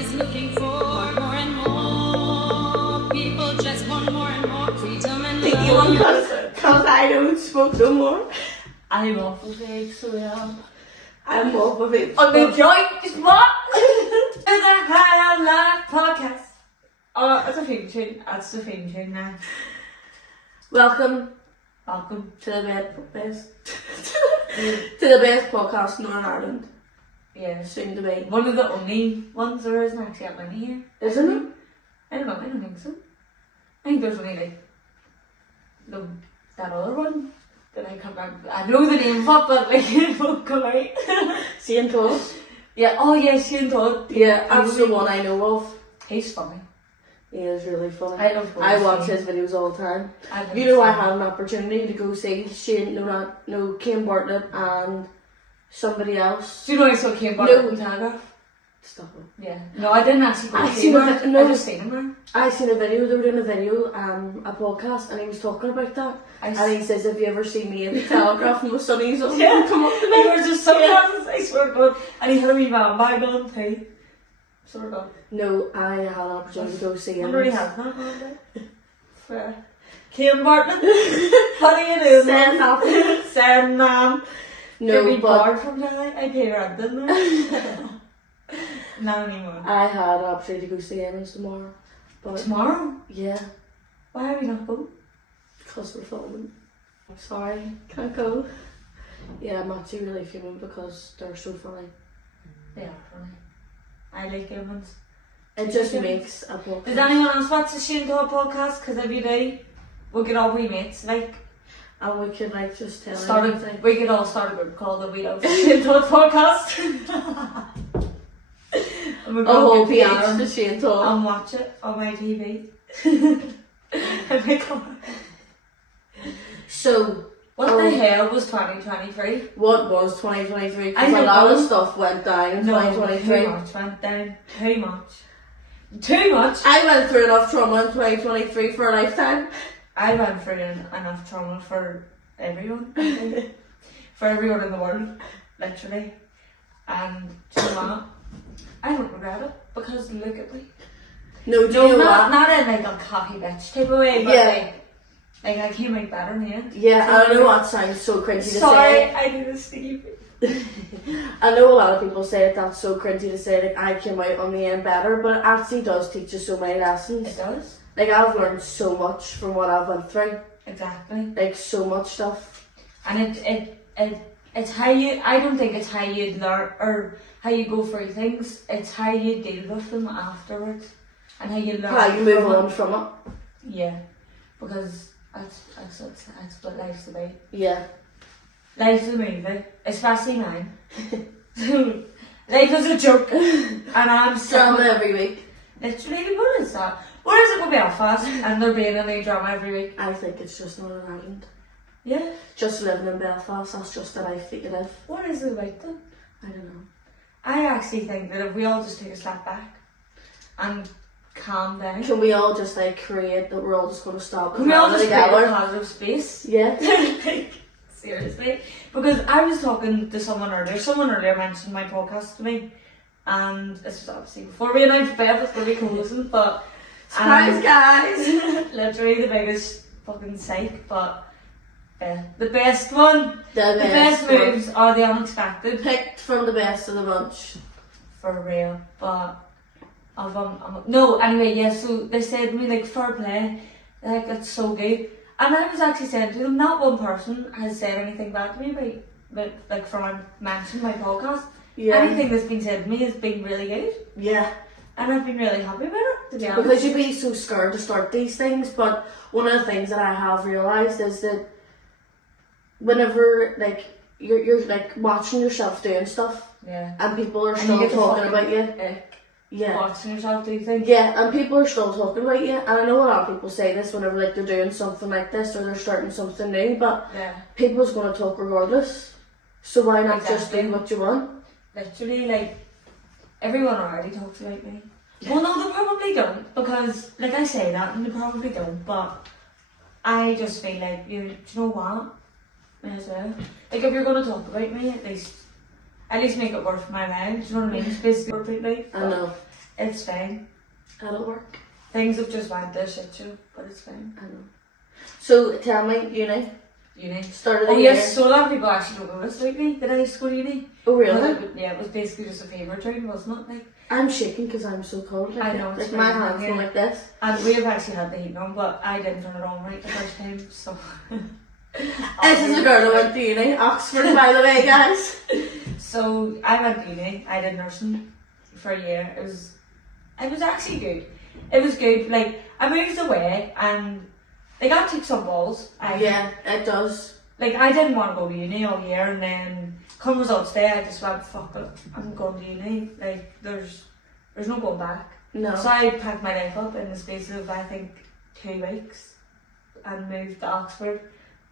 is looking for more and more. People just want more and more freedom and love. Because I don't smoke no more. I'm off of it, so yeah. I'm off of it. On the joint spot! To the High on Life podcast. Oh, that's a theme tune. That's the theme tune now. Welcome to the best to the best podcast in Northern Ireland. Yeah. Soon to be. One of the only ones there isn't actually that many here. Isn't it? I don't know, I don't think so. I think there's only like that other one that I can't remember. I know the name of it, but like it won't come out. Shane Todd. Yeah, oh yeah, Shane Todd. Yeah, that's the one I know of. He's funny. He is really funny. I watch his videos all the time. You know, I had an opportunity to go see Shane, Kane Bartlett and somebody else. Do you know I saw Kane Bartlett in Taga? Stop it. Yeah. No, I didn't actually go see him. I just seen him there. I seen a video, they were doing a video, a podcast, and he was talking about that. And he says, have you ever seen me in the Telegraph and my sonnies on come up to me? He wears his sunglasses, I swear to God. And he had a wee man bag on too. Sort of. No, I had an opportunity to go see him. I already had that one day. Fair. Kane Bartlett, what are you doing? Saying nothing. Saying No, but... but... bored from tonight. I pay rent, didn't I? Not anymore. I had an opportunity to go see him tomorrow. But tomorrow? Yeah. Why are we not going? Because we're filming. Sorry, can't go. Yeah, I'm actually really fuming because they're so funny. They are funny. I like good ones. It just makes a podcast. Does anyone else watch the Shane Todd podcast? Because if you do, we'll get all we mates, like. And we could like just tell we could all start a group called the We Love Shane Todd podcast. A whole page to Shane Todd. And watch it on my TV. So, what the hell was 2023? What was 2023? Because a lot of stuff went down in 2023. Too much went down. Too much. Too much. I went through enough trauma in 2023 for a lifetime. I went through enough trauma for everyone. For everyone in the world, literally. And do you know what? I don't regret it because look at me. No, do you know what? Not in like a cocky bitch type of way, but like I came out better in the end. Yeah, so, I don't know what sounds so cringy to say. Sorry, I did a sticky. I know a lot of people say that's so cringy to say, like I came out on the end better, but it actually does teach you so many lessons. It does. Like I've learned so much from what I've went through. Exactly. Like so much stuff. And it's how you, I don't think it's how you learn or how you go through things, it's how you deal with them afterwards. And how you learn. How you move on from it. Yeah. Because that's what life's about. Yeah. Life's a movie, especially mine. Life is a joke. And I'm drama every week. Literally, what is that? What is it with Belfast and there being a new drama every week? I think it's just Northern Ireland. Yeah. Just living in Belfast, that's just the life that you live. What is it about them? I don't know. I actually think that if we all just take a step back and calm down. Can we all just like create that we're all just going to stop? Can we all just create a positive space? Yeah. Like, seriously. Because I was talking to someone earlier mentioned my podcast to me. And this was obviously before we announced Bev was going to be closing, but... Surprise guys! Literally the biggest fucking psych, but... the best one. The best moves are the unexpected. Picked from the best of the bunch. For real. But no, anyway, yeah, so they said to me like fair play, like it's so good. And I was actually saying to them, not one person has said anything bad to me about like from I mentioned my podcast. Yeah. Anything that's been said to me has been really good. Yeah. And I've been really happy about it, to be honest. Because you'd be so scared to start these things, but one of the things that I have realised is that whenever like you're like watching yourself doing stuff, and people are still talking about you, watching yourself do things, and people are still talking about you. And I know a lot of people say this whenever like they're doing something like this or they're starting something new, but people's going to talk regardless. So why not just do what you want? Literally, like everyone already talks about me. Well, no, they probably don't, because like I say that and they probably don't, but I just feel like do you know what? May as well. Like if you're gonna talk about me, at least make it worth my while. Do you know what I mean? It's basically perfect life. I know. It's fine. That'll work. Things have just went to a shit show, but it's fine. I know. So tell me, uni. Uni. Started the Oh year. yes, so a lot of people actually don't know this like me. Did I used to go to uni? Oh really? Yeah, it was basically just a favour dream, wasn't it? Like, I'm shaking because I'm so cold. Like, I know, it's Like my freezing hands here. go like this. and we have actually had the heat on, but I didn't turn it on right the first time, so. This is a girl who went to uni, Oxford, by the way, guys. So I went to uni. I did nursing for a year. It was actually good. It was good. Like, I moved away, and like, that takes some balls. Yeah, it does. Like, I didn't want to go to uni all year, and then come results day, I just went, fuck it, I'm going to uni. Like, there's no going back. No. So I packed my life up in the space of, I think, 2 weeks, and moved to Oxford.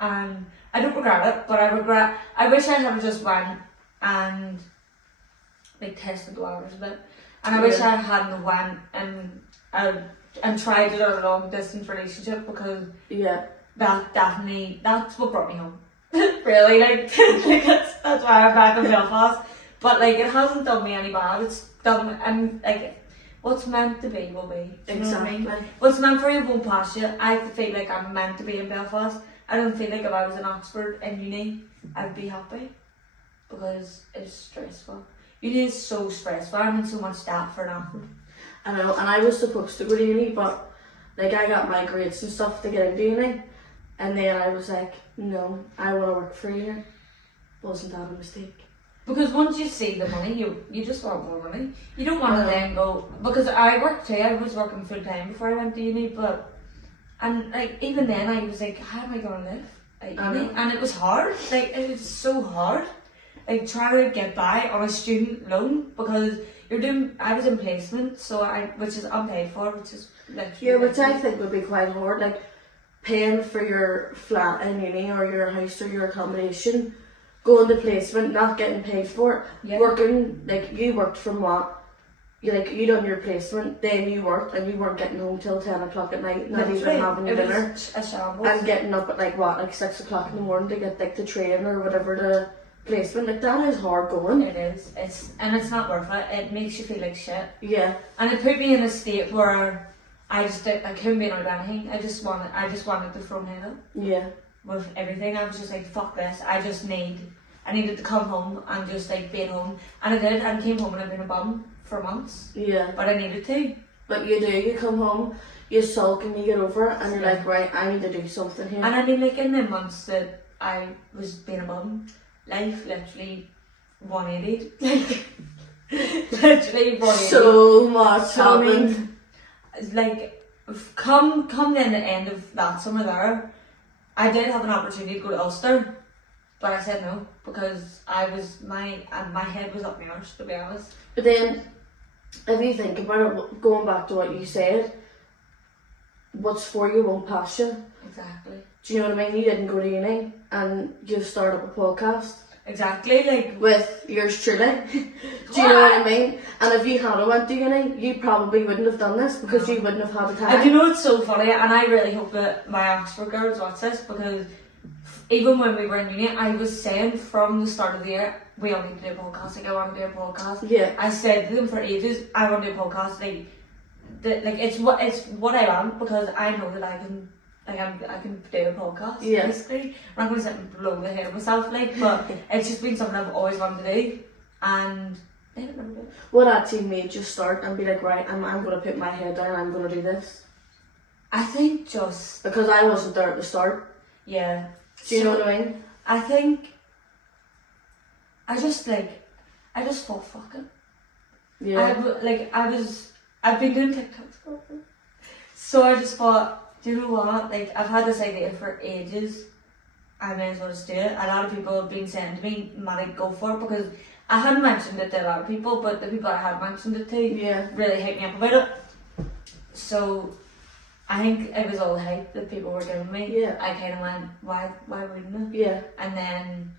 And I don't regret it, but I wish I had just went and like tested the waters a bit. And I wish I hadn't went and tried it on a long distance relationship, because that's what brought me home. Really, like, that's why I'm back in Belfast. But like, it hasn't done me any bad. It's done, and like, what's meant to be will be. Do you know what I mean? What's meant for you won't pass you. I feel like I'm meant to be in Belfast. I don't feel like if I was in Oxford in uni, I'd be happy, because it's stressful. Uni is so stressful. I'm in so much debt for nothing. I know, and I was supposed to go to uni, but like, I got my grades and stuff to get into uni, and then I was like, no, I want to work for a year. Wasn't that a mistake? Because once you see the money, you just want more money. You don't want to then go, because I worked too. I was working full time before I went to uni, and like, even then I was like, how am I going to live at uni? And it was hard. Like, it was so hard. Like, trying to get by on a student loan, because I was in placement, which is unpaid for, which is literally. Yeah, which I think would be quite hard. Like, paying for your flat in uni, or your house, or your accommodation, going to placement, not getting paid for it, working, like, you worked from what? You done your placement, then you worked, and you weren't getting home till 10 o'clock at night, not even having dinner. A shambles. And getting up at like 6 o'clock in the morning to get like the train or whatever to placement. Like, that is hard going. It is. It's not worth it. It makes you feel like shit. Yeah. And it put me in a state where I couldn't be out of anything. I just wanted to throw my head up. Yeah. With everything. I was just like, fuck this. I needed to come home and just like be at home. And I did, and came home and I've been a bum for months. Yeah. But I needed to. But you do, you come home, you sulk and you get over it, and you're like, right, I need to do something here. And I mean, like, in the months that I was being a bum, life literally 180. Like, literally 180. So much happened. Like, come then the end of that summer there, I did have an opportunity to go to Ulster, but I said no, because my head was up my arse, to be honest. But then, if you think about it, going back to what you said, what's for you won't pass you. Exactly. Do you know what I mean? You didn't go to uni, and you've started up a podcast. Exactly, like, with yours truly. Do you know what I mean? And if you had went to uni, you probably wouldn't have done this, because you wouldn't have had the time. And you know, it's so funny, and I really hope that my Oxford girls watch this, because even when we were in uni, I was saying from the start of the year, we all need to do a podcast. Like, I want to do a podcast. Yeah. I said to them for ages, I want to do a podcast. Like it's what I want, because I know that I can do a podcast. Yeah. Basically, I'm not going to sit and blow the head of myself, like, but it's just been something I've always wanted to do, and I don't know. What actually made you start and be like, right, I'm going to put my head down, I'm going to do this? I think just because I wasn't there at the start. Yeah. Do you know what I mean? I think I just thought, fuck it. Yeah. I've been doing TikToks for a while. So I just thought, do you know what? Like, I've had this idea for ages. I may as well just do it. A lot of people have been saying to me, Maddie, go for it, because I hadn't mentioned it to a lot of people, but the people I had mentioned it to really hyped me up about it. So I think it was all the hype that people were giving me. Yeah. I kind of went, why wouldn't it? Yeah. And then...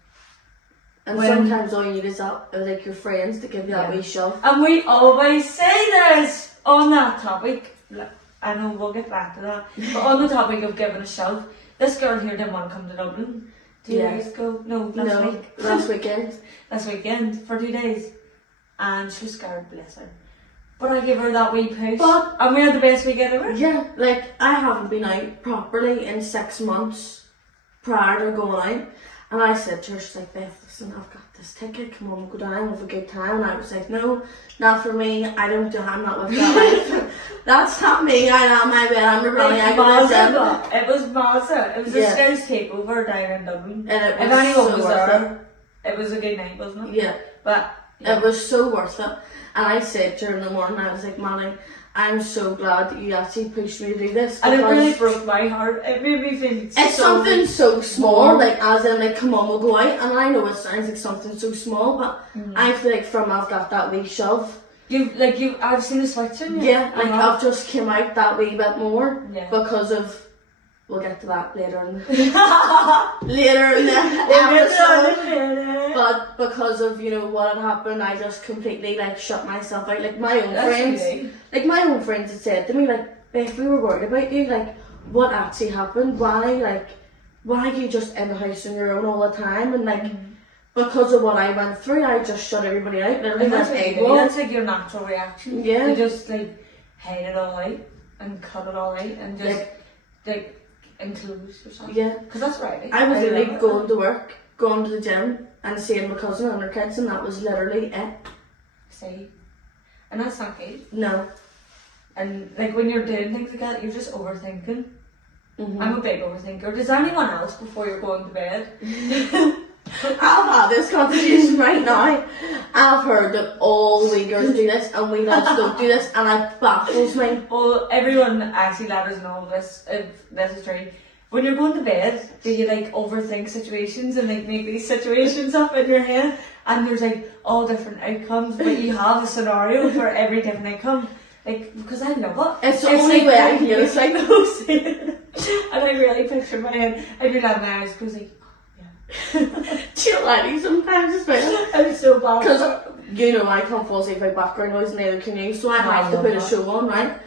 And sometimes all you need is that, like, your friends to give you that wee shove. And we always say this on that topic. I know we'll get back to that. But on the topic of giving a shove, this girl here didn't want to come to Dublin 2 days ago. Last week. Last weekend. Last weekend for 2 days. And she was scared, bless her. But I gave her that wee push. But- and we had the best weekend ever. Yeah, like I haven't been out properly in 6 months prior to going out. And I said to her, she's like, Beth, listen, I've got this ticket, come on, we'll go down, have a good time. And I was like, no, not for me, I'm not with that life. That's not me, I'm on my bed, I'm rebelling, I got this. It was massive. It was a Yeah. skills takeover down in Dublin. And it If was anyone so was worth there, it was a good night, wasn't it? Yeah, But yeah. it was so worth it. And I said to her in the morning, I was like, Manny, I'm so glad that you actually pushed me to do this. And it really because broke my heart. It made me feel it's something so small, like as in like, come on, we'll go out. And I know it sounds like something so small, but I feel like from I've got that wee shove. I've seen the switch in you. Yeah, like I've just came out that wee bit more Yeah. because of. We'll get to that later in the episode. But because of what had happened, I just completely like shut myself out. Like my own friends had said to me, like, Beth, we were worried about you. Like, what actually happened? Why are you just in the house on your own all the time? And like, because of what I went through, I just shut everybody out. Literally, And that's, went what you do. AWOL. That's like your natural reaction. Yeah. You just like hide it all out and cut it all out and just like enclose yourself. Yeah. Because that's right. I was literally going to work, going to the gym, and seeing my cousin and her kids, and that was literally it. See? And that's not good. No. And like when you're doing things like that, you're just overthinking. Mm-hmm. I'm a big overthinker. Does anyone else before you're going to bed? I've had this conversation right now. I've heard that all we girls do this and we lads don't do this, and it baffles me. Well, everyone actually let us know this, if this is true. When you're going to bed, do you like overthink situations and like make these situations up in your head? And there's like all different outcomes, but you have a scenario for every different outcome. Like, because I love it. It's the only way I feel. It's like and I really picture my head. I'd be like, my eyes closed, like, chill lighting sometimes as well. I'm so bad. Because I can't fall asleep by background noise, neither can you, so I have to put a show on, right?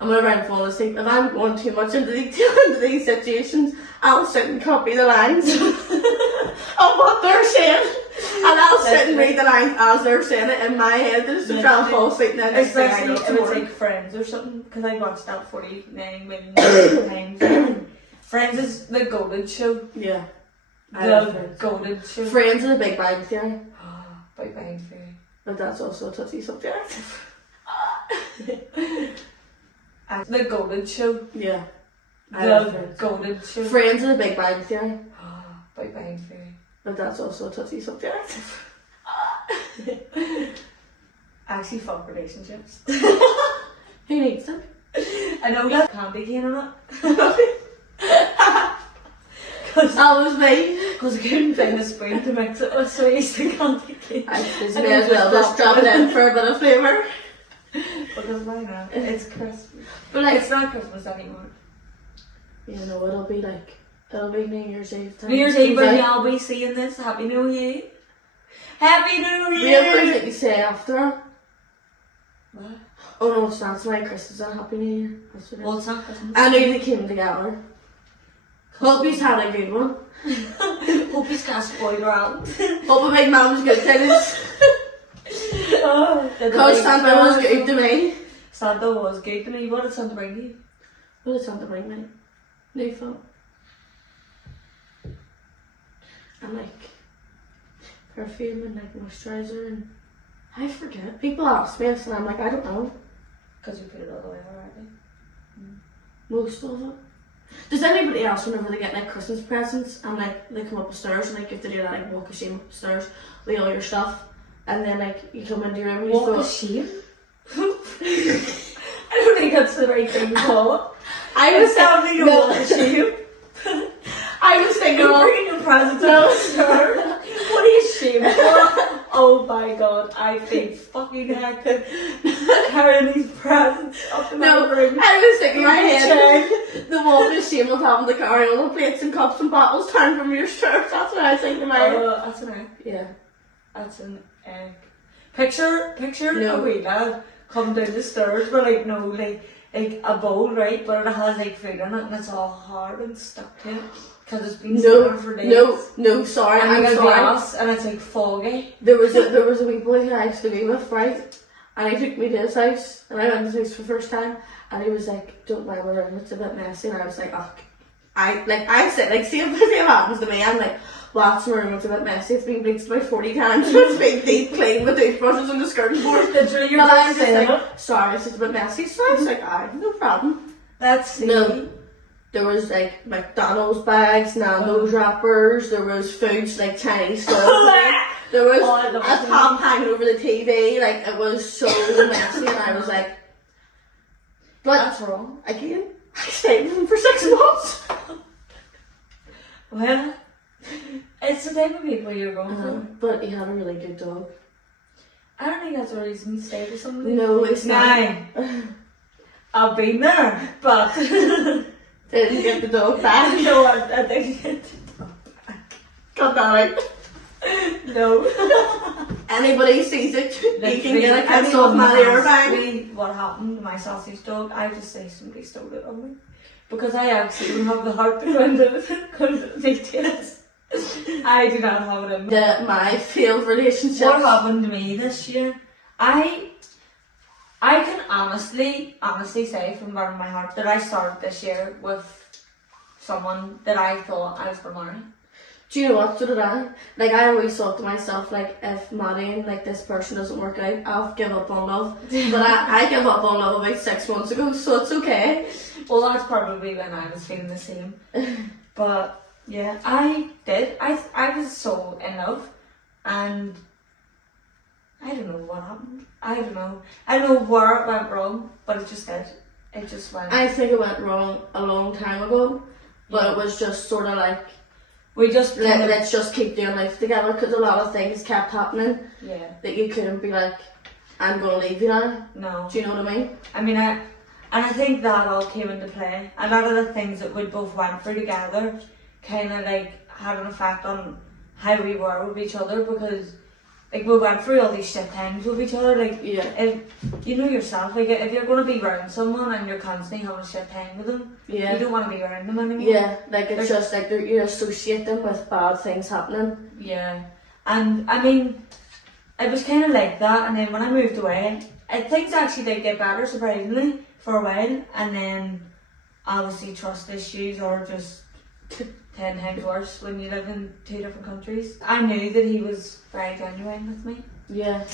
And whenever I'm falling asleep, if I'm going too much into these situations, I'll sit and copy the lines of what they're saying, and I'll sit and read the lines as they're saying it in my head, just to try and fall asleep. And then especially if it's like Friends or something, because I watched that 49 million times. Friends is the golden show. Yeah. The golden show. Friends is a Big Bang Theory. Big Bang Theory. But that's also a touchy subject. The golden show. Yeah. The golden show. Friends is a Big Bang Theory. Big Bang Theory. But that's also a touchy subject. Actually, fuck relationships. Who needs them? I know that candy cane on it. That was me. Because I couldn't find a spoon to mix it with, so I used to candy cane. I just may as well just drop it in for a bit of flavour. Because why not? It's Christmas. But like, It's not Christmas anymore. It'll be New Year's Eve time. New Year's Eve when y'all be seeing this. Happy New Year. Happy New Year! Real what you say after. What? Oh no, it's not. It's Merry Christmas and Happy New Year. That's what it is. Well, it's not Christmas. I knew they came together. Hope he's had a good one. Hope he's got spoiled around. Hope a big man was good to us. Because Santa was good to me. Santa was good to me. What did Santa bring you? What did Santa bring me? New phone. And like perfume and like moisturiser, and I forget. People ask me this and I'm like, I don't know. Because you put it all away already. Most of it. Does anybody else, whenever they get like Christmas presents and like they come up the stairs and like if they do that like walk of shame up the stairs with all your stuff, and then like you come into your room and you Walk go, of shame? I don't think that's the right thing to call it. I was telling you walk of shame. I was thinking, You're bringing your presents up the stairs. What are you ashamed for? Oh my god, I feel fucking hectic carrying these presents up in my room. I was thinking in my head, the walk of shame of having to carry all the plates and cups and bottles turned from your shirt. That's what I was thinking in my head. That's an egg. Yeah. That's an egg. Picture No. a wee lad come down the stairs with like a bowl, right? But it has like food in it and it's all hard and stuck to it. Because it's been sitting there for days. No, sorry, And I'm you got sorry. glass and it's like foggy. There was a wee boy who I used to be with, right? and he took me to his house, and I went to his house for the first time, and he was like, don't mind my room, it's a bit messy, and I was like, oh, I said, like, see if it happens to me, I'm like, well, that's my room, it's a bit messy, it's been bleached about 40 times, it's been deep clean with toothbrushes and the skirting board. Literally, you're But I'm just just saying like, it. sorry, it's just a bit messy, so I was like, alright, no problem. That's No. There was like McDonald's bags, Nando's wrappers, there was foods like Chinese food. There was a top hanging over the TV, like it was so messy, and I was like, but That's wrong. again, I stayed with him for 6 months. Well, it's the type of people you're going for. But he had a really good dog. I don't think that's a reason to stay with somebody. No, it's not. Nah, I've been there, but Didn't get the dog back. no, I didn't get the dog back. Cut that out. No. Anybody sees it, you Like, can get a kiss anyone off my ear asks bag. me what happened to my sausage dog, I just say somebody stole it on me. Because I actually don't have the heart to go into the details. I do not have it in me. My failed relationships. What happened to me this year? I can honestly say from the bottom of my heart that I started this year with someone that I thought I was going to marry. Do you know what? So did I. Like, I always thought to myself, like, if marrying, like, this person doesn't work out, I'll give up on love. But I gave up on love about 6 months ago, so it's okay. Well, that's probably when I was feeling the same. But yeah, I did. I was so in love, and I don't know what happened. I don't know where it went wrong, but it just did. It just went. I think it went wrong a long time ago, but it was just sort of like, we just let's just keep doing life together, because a lot of things kept happening yeah. that you couldn't be like, I'm going to leave you now. No. Do you know what I mean? I mean, I think that all came into play. A lot of the things that we both went through together kind of like had an effect on how we were with each other, because like we went through all these shit times with each other. Like, Yeah. if you know yourself, like if you're going to be around someone and you're constantly having a shit time with them, Yeah. you don't want to be around them anymore. Yeah, like it's just like you associate them with bad things happening. Yeah, and I mean, it was kind of like that. And then when I moved away, things actually did get better surprisingly for a while. And then obviously trust issues are just 10 times worse when you live in 2 different countries. I knew that he was very genuine with me. Yeah.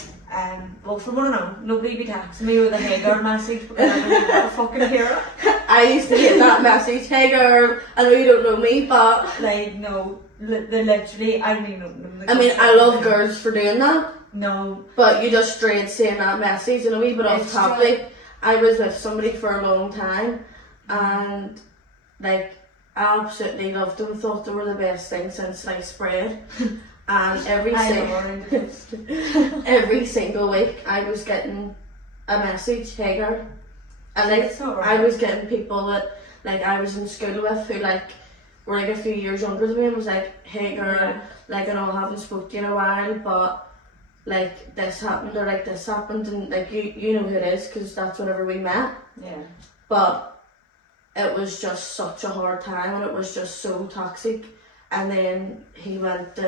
Well, from what I know, nobody be texting me with a hey girl message because I don't even want to fucking hear it. I used to get that message, hey girl, I know you don't know me, but Like, no, they literally, I don't even know them. I mean, I love girls for doing that, No. but you just straight saying that message and a wee bit off It's topic. I was with somebody for a long time, and like, I absolutely loved them, thought they were the best thing since sliced bread. And every single week I was getting a message, hey girl. And like, It's not right. I was getting people that like I was in school with who like were like a few years younger than me and was like, hey girl, Yeah. like I know I haven't spoken to you in a while, but like this happened or like this happened, and like you know who it is because that's whenever we met. Yeah. But it was just such a hard time and it was just so toxic. And then he went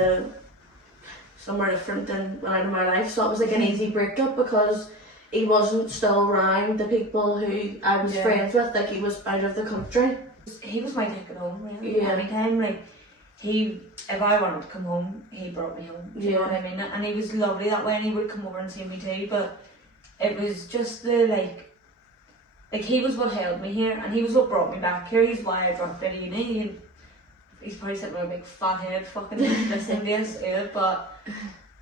somewhere different and went out of my life, so it was like an easy breakup because he wasn't still around the people who I was Yeah. friends with, like he was out of the country. He was my ticket home, really. Yeah. Anytime, like, if I wanted to come home, he brought me home. Do you know Yeah. what I mean? And he was lovely that way, and he would come over and see me too, but it was just like he was what held me here, and he was what brought me back here. He's why I dropped out of uni. He's probably sitting with a big fat head fucking listening to this, but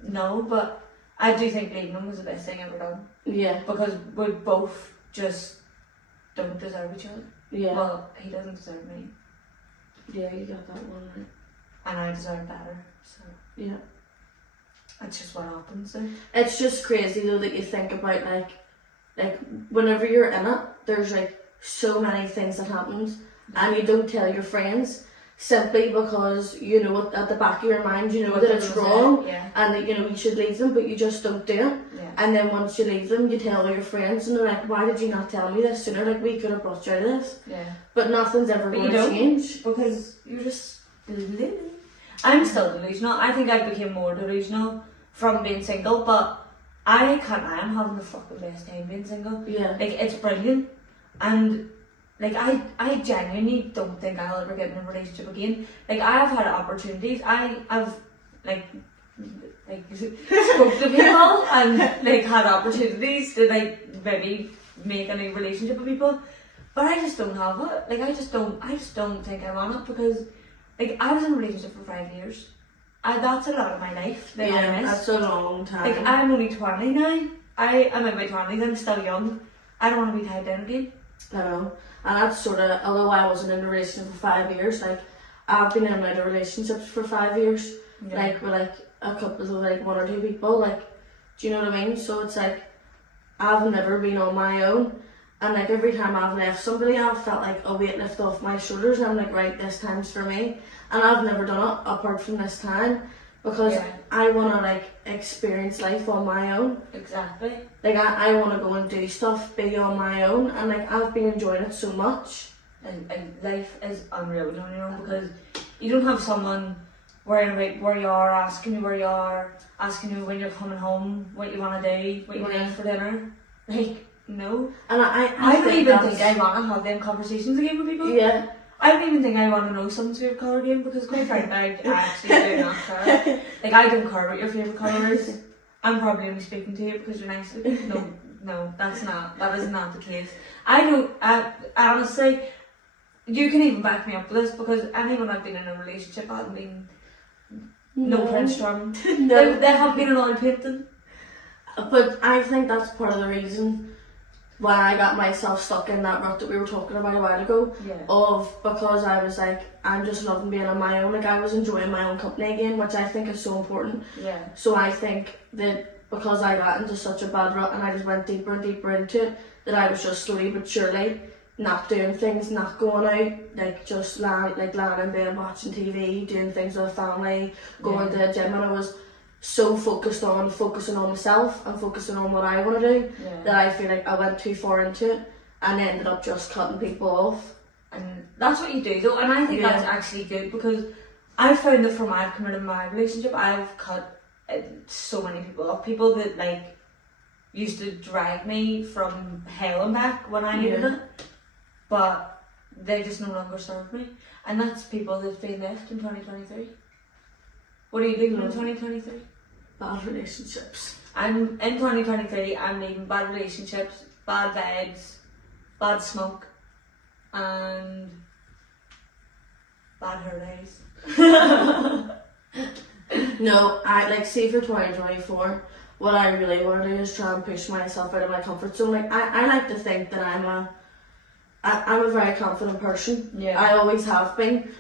no, but I do think leaving him was the best thing ever done. Yeah. Because we both just don't deserve each other. Yeah. Well, he doesn't deserve me, Yeah, you got that one right. and I deserve better, so Yeah. that's just what happens then. It's just crazy though that you think about like whenever you're in it, there's like so many things that happens and you don't tell your friends simply because you know at the back of your mind you know What that they're it's gonna wrong say, yeah. and that you know you should leave them, but you just don't do it. Yeah. And then once you leave them, you tell all your friends and they're like, why did you not tell me this sooner? Like we could have brought you out of this. Yeah. But nothing's ever But going you to don't. change. Because you're just I'm still delusional. I think I became more delusional from being single, but I am having the fucking best time being single. Yeah. Like, it's brilliant. And, like, I genuinely don't think I'll ever get in a relationship again. Like, I have had opportunities. I've like spoke to people and, like, had opportunities to, like, maybe make a new relationship with people. But I just don't have it. Like, I just don't think I want it because, like, I was in a relationship for 5 years. That's a lot of my life that I missed. That's a long time. Like, I'm only 20 now. I'm in my 20s, I'm still young. I don't want to be tied down again. I know. And that's sort of, although I wasn't in a relationship for 5 years, like, I've been in and out of relationships for 5 years. Yeah. Like, with, like, a couple of, like, 1 or 2 people, like, do you know what I mean? So it's like, I've never been on my own. And, like, every time I've left somebody, I've felt like a weight lift off my shoulders. And I'm like, right, this time's for me. And I've never done it apart from this time. Because I want to, like, experience life on my own. Exactly. Like, I want to go and do stuff, be on my own. And, like, I've been enjoying it so much. And life is unreal on your own because you don't have someone worrying about where you are, asking you where you are, asking you when you're coming home, what you want to do, what you want to eat for dinner. Like, no. And I don't even think I want to have them conversations again with people. Yeah. I don't even think I want to know someone's favourite colour again because quite frankly I actually do not care. Like, I don't care what your favourite colour is. I'm probably only speaking to you because you're nice. No, that is not the case. I honestly, you can even back me up with this because anyone I've been in a relationship hasn't been no Prince Charming. No. They have been an oil painting. But I think that's part of the reason why I got myself stuck in that rut that we were talking about a while ago. Yeah. Because I was like, I'm just loving being on my own. Like, I was enjoying my own company again, which I think is so important. Yeah. So I think that because I got into such a bad rut and I just went deeper and deeper into it, that I was just slowly but surely not doing things, not going out, like just lying in bed watching TV, doing things with the family, going to the gym, and I was so focusing on myself and focusing on what I want to do that I feel like I went too far into it and ended up just cutting people off. And that's what you do though, and I think that's actually good because I've found that from I've come into my relationship, I've cut so many people off. People that like used to drag me from hell and back when I needed it, but they just no longer serve me. And that's people that've been left in 2023. What are you doing in 2023? Bad relationships. I'm in 2023. I'm leaving bad relationships, bad vibes, bad smoke, and bad hair days. No, I see for 2024, what I really want to do is try and push myself out of my comfort zone. Like, I like to think that I'm a very confident person. Yeah. I always have been.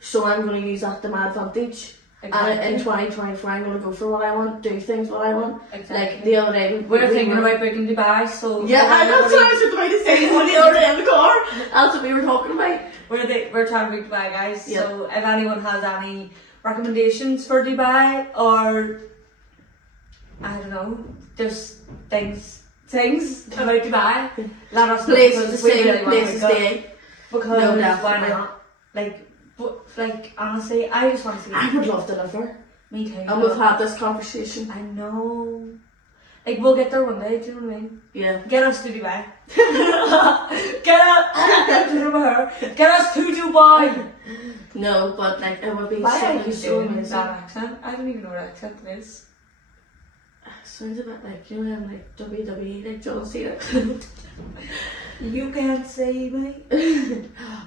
So I'm going to use that to my advantage. Exactly. And in 2024, I'm going to go for what I want, do things what I want. Exactly. Like the other day, we're thinking about booking Dubai, so yeah, that's what I was just about to say. The other day in the car, that's what we were talking about. We're trying to book Dubai, guys. Yep. So if anyone has any recommendations for Dubai, or I don't know, just things about Dubai, let us know. Places to because we stay, really want to places to book it. stay. Because No, why definitely. not? Like honestly, I just want to see. I would love to live there. Me too. And we've had this conversation. I know. Like, we'll get there one day, do you know what I mean? Yeah. Get us to Dubai. Get us to Dubai. No, but like it would be Why are you so doing amazing. that accent? I don't even know what accent it is. Sounds a bit like, you know, like WWE, like John Cena. You can't save me.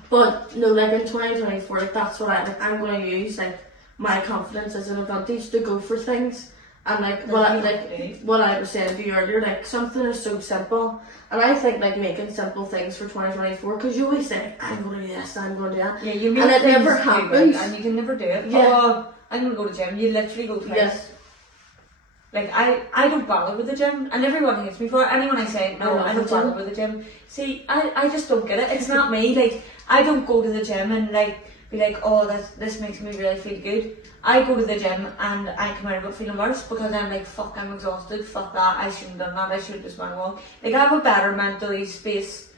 But no, like in 2024, like that's what I'm going to use like my confidence as an advantage to go for things. And like what I was saying to you earlier, like something is so simple, and I think like making simple things for 2024, because you always say I'm going to do this, I'm going to do that, Yeah, you and it never happens. and you can never do it. Yeah. Oh, I'm going to go to the gym. You literally go twice. Yes. Like, I don't bother with the gym, and everyone hates me for it. Anyone I say, no, I don't bother with the gym. See, I just don't get it. It's not me. Like, I don't go to the gym and, like, be like, oh, this makes me really feel good. I go to the gym and I come out of it feeling worse because I'm like, fuck, I'm exhausted, fuck that, I shouldn't have done that, I should have just went walk. Like, I have a better mental space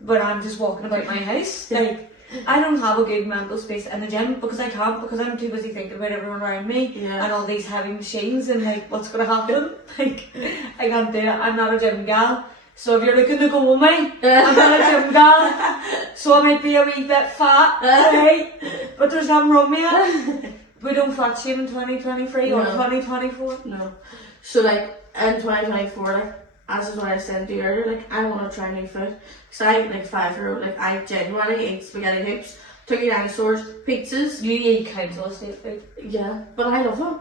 when I'm just walking about my house. Like, I don't have a good mental space in the gym because I can't, because I'm too busy thinking about everyone around me and all these heavy machines and like what's going to happen. Like, I can't do it. I'm not a gym gal. So if you're looking to go with me, I'm not a gym gal. So I might be a wee bit fat, right? But there's nothing wrong with it. We don't fat shame in 2023 or 2024. No. So like in 2024, like as is what I said to you earlier, like I want to try new food. Cause I like 5-year-old, like I genuinely eat spaghetti hoops, turkey dinosaurs, pizzas. You eat council estate food. Yeah, but I love them.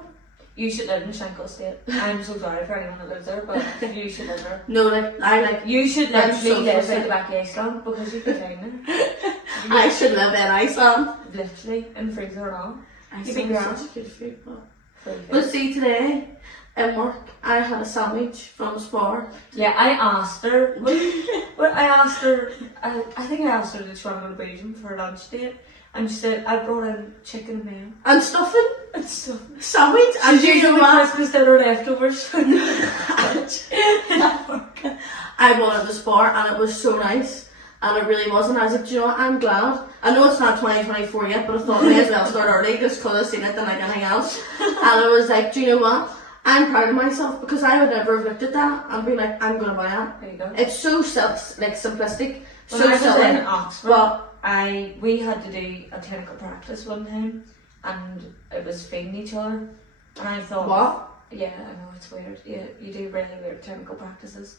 You should live in Shankill Estate. I'm so sorry for anyone that lives there, but you should live there. No, like I like. You should literally live frustrated. out the back of Iceland because you can find there. I should live in Iceland. Literally, in freezer and all. You'd be Iceland grand. is such a good food, but. Very But good. see, today at work, I had a sandwich from Spar. Yeah, I asked her. But I asked her. I think I asked her to try to Belgium for a lunch date, and she said I brought in chicken and mayo And stuffing. and stuff. Sandwich. And She's you know using what? Christmas dinner leftovers. I bought it at the Spar and it was so nice. And it really was. And I was like, do you know what? I'm glad. I know it's not 2024 yet, but I thought I may as well start early just because I've seen it than like anything else. And I was like, do you know what? I'm proud of myself because I would never have looked at that and be like, I'm going to buy it. There you go. It's so simplistic, When so I was silly. in Oxford, But we had to do a technical practice one time, and it was feeding each other, and I thought, what? yeah, I know it's weird. Yeah, you do really weird technical practices,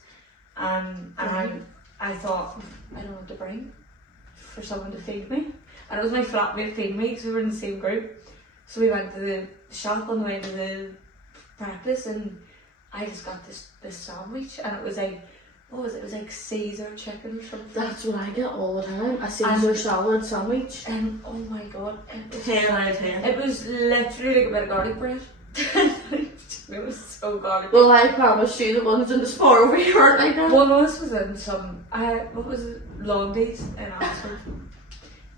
and I thought I don't know what to bring for someone to feed me, and it was my flatmate feeding me because we were in the same group. So we went to the shop on the way to the practice, and I just got this sandwich, and it was like. What was it? It was like Caesar chicken or something. That's what I get all the time. A Caesar salad sandwich. And oh my god, it was 10 out of 10. It was literally like a bit of garlic bread. It was so garlic. Well, I promise you, the ones in the Spar over here aren't like that. One of us was in some, what was it? Londies in Oxford.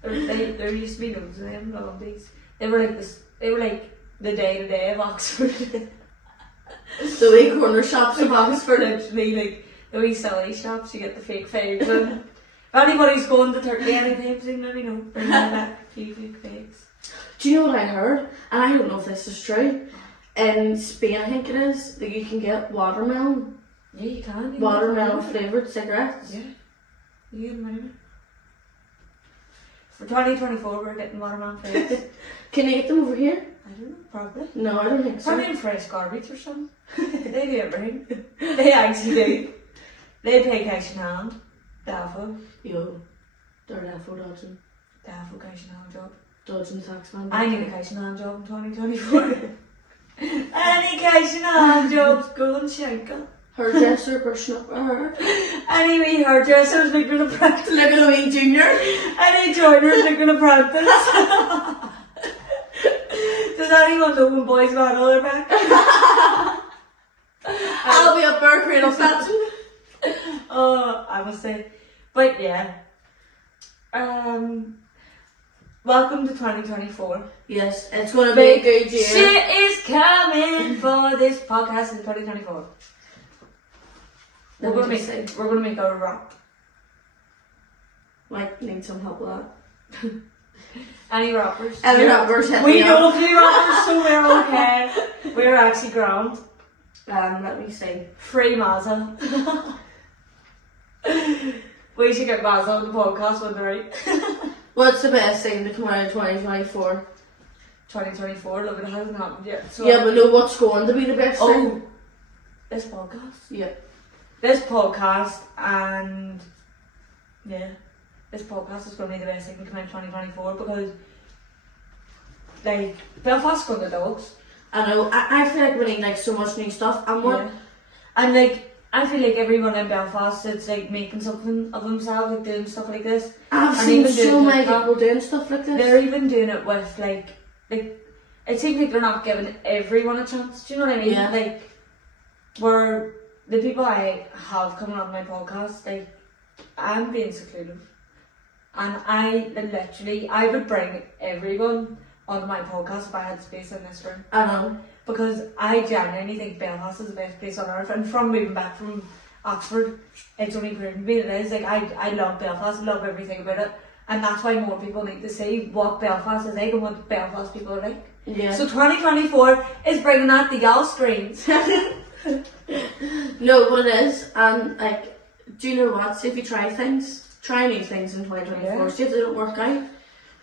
There used to be loads of them Londies. They were like this. They were like the day-to-day of Oxford. The wee corner shops of Oxford. Literally like the wee silly shops. You get the fake figs. And if anybody's going to Turkey anytime soon, let me know. Bring me back a few fake figs. Do you know what I heard? And I don't know if this is true. In Spain, I think it is, that you can get watermelon. Yeah, you can. You Watermelon can. flavoured cigarettes. Yeah. You can money. For 2024, we're getting watermelon figs. Can you get them over here? I don't know, probably. No, I don't think so. Probably in fresh garbage or something. They do everything. They actually do. They pay cash in hand. Defo. Yo, they're defo dodging. Defo cash in hand job. Dodging tax man. I need a cash in hand job in 2024. Any cash in hand jobs, go and Shankill. Hairdresser brushing up her hair. Any wee hairdressers looking to practice. Look at a wee junior. Any joiners looking to practice. Does anyone know when boys battle their back? I'll be up there cradle snatching. Oh, I must say. But yeah. Welcome to 2024. Yes, it's going to be a good year. Shit is coming for this podcast in 2024. We're gonna make a rap. Might need some help with that. Any rappers? Any rappers hit We me know up. a few rappers, so we're okay. We're actually ground. Let me see. Free Mazza. We should get Mazza on the podcast one night. What's the best thing to come out of 2024? 2024, look, it hasn't happened yet. So Yeah, but know what's going to be the best thing? this podcast. Yeah. This podcast and yeah, this podcast is going to be the best thing to come out in 2024 because like Belfast's going to dogs. I know. I feel like we need like so much new stuff and more. Yeah. And like I feel like everyone in Belfast is like making something of themselves, like doing stuff like this. I've And seen even so doing many TikTok. people doing stuff like this. They're even doing it with like it seems like they're not giving everyone a chance. Do you know what I mean? Yeah. Like where the people I have coming on my podcast, like I'm being secluded. And I would bring everyone onto my podcast if I had space in this room. I know. Because I genuinely think Belfast is the best place on earth. And from moving back from Oxford, it's only proven to me that it is. Like I love Belfast, I love everything about it. and that's why more people need to see what Belfast is like and what Belfast people are like. Yeah. So 2024 is bringing that to y'all screens. No, but it is, and like, do you know what? See, if you try new things in 2024. Yeah. See if they don't work out.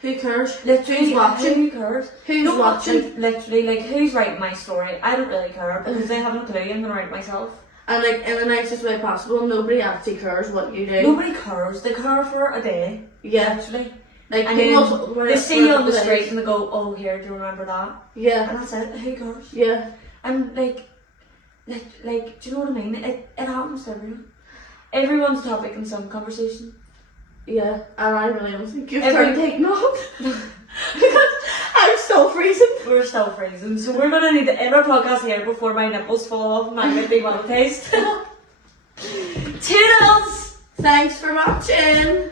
Who cares? Literally, Who's watching? who cares? Who's No, watching? Literally, like, who's writing my story? I don't really care because I have no clue. I'm gonna write it myself. And like, in the nicest way possible, nobody actually cares what you do. Nobody cares. They care for a day. Yeah. Literally. Like, And people then they see you on the street and they go, "Oh, here, do you remember that?" Yeah. And that's it. Who cares? Yeah. And like, do you know what I mean? It happens to everyone. Everyone's a topic in some conversation. Yeah. And I really don't think you've Every- turned taken off. Because I'm still freezing. We're still freezing, so we're gonna need to end our podcast here before my nipples fall off and I get demonetized. Toodles! Thanks for watching.